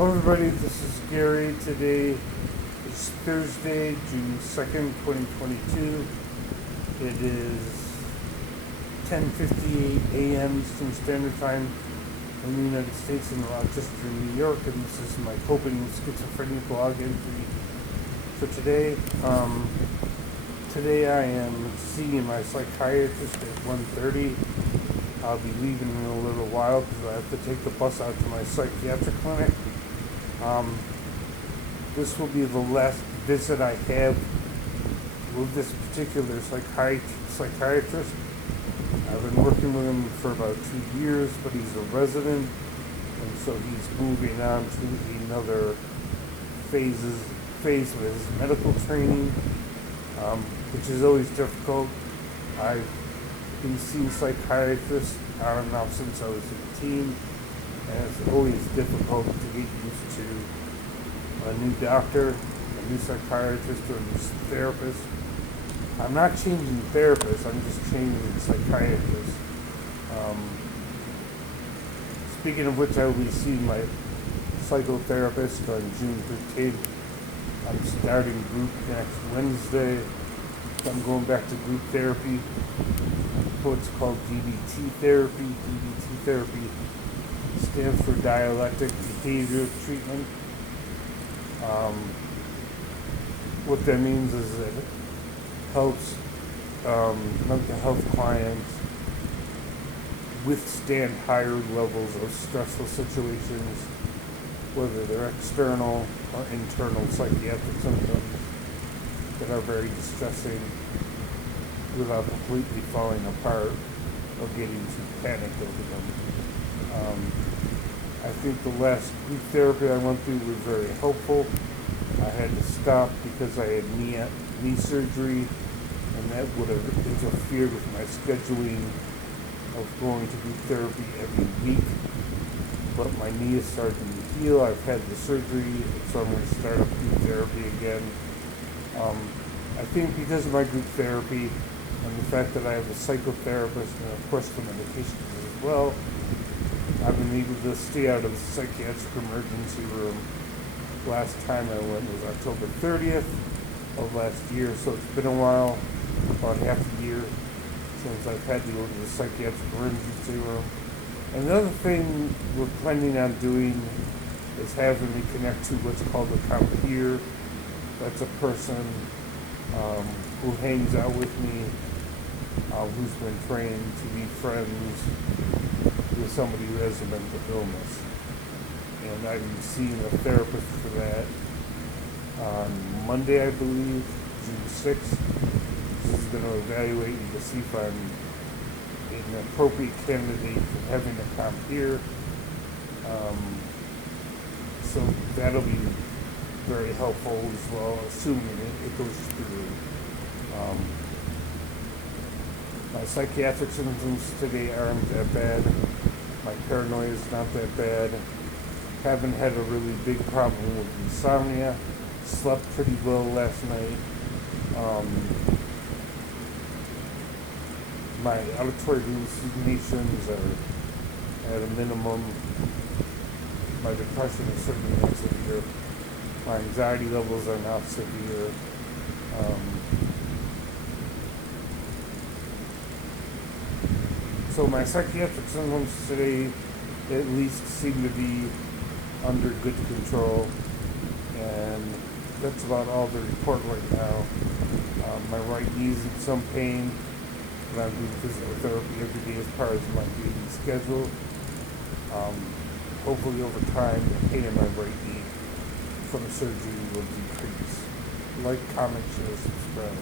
Hello everybody, this is Gary. Today is Thursday, June 2nd, 2022. It is 10:58 a.m. Eastern Standard Time in the United States in Rochester, New York, and this is my coping with schizophrenia blog entry for today. Today I am seeing my psychiatrist at 1:30. I'll be leaving in a little while because I have to take the bus out to my psychiatric clinic. This will be the last visit I have with this particular psychiatrist. I've been working with him for about 2 years, but he's a resident, and so he's moving on to another phase with his medical training, which is always difficult. I've been seeing psychiatrists on and off since I was 18, and it's always difficult to get used to a new doctor, a new psychiatrist, or a new therapist. I'm not changing therapists, I'm just changing psychiatrists. Speaking of which, I will be seeing my psychotherapist on June 15th. I'm starting group next Wednesday. I'm going back to group therapy. What's called DBT therapy. DBT therapy stands for dialectic behavior treatment. What that means is that it helps mental health clients withstand higher levels of stressful situations, whether they're external or internal psychiatric symptoms that are very distressing, without completely falling apart or getting too panicked over them. I think the last group therapy I went through was very helpful. I had to stop because I had knee surgery, and that would have interfered with my scheduling of going to group therapy every week. But my knee is starting to heal. I've had the surgery, so I'm going to start up group therapy again. I think because of my group therapy and the fact that I have a psychotherapist and of course the medications as well, I've been able to stay out of the psychiatric emergency room. Last time I went was October 30th of last year, so it's been a while, about half a year since I've had to go to the psychiatric emergency room. And the other thing we're planning on doing is having me connect to what's called a compeer. That's a person who hangs out with me, who's been trained to be friends with somebody who has a mental illness. And I'm seeing a therapist for that on Monday, I believe, June 6th. She's going to evaluate me to see if I'm an appropriate candidate for having a compeer. So that'll be very helpful as well, assuming it goes through. My psychiatric symptoms today aren't that bad. My paranoia is not that bad. Haven't had a really big problem with insomnia. Slept pretty well last night. My auditory hallucinations are at a minimum. My depression is certainly not severe. My anxiety levels are not severe. So my psychiatric symptoms today at least seem to be under good control, and that's about all the report right now. My right knee is in some pain, but I'm doing physical therapy every day as part of my daily schedule. Hopefully over time the pain in my right knee from the surgery will decrease. Like, comment, share, subscribe.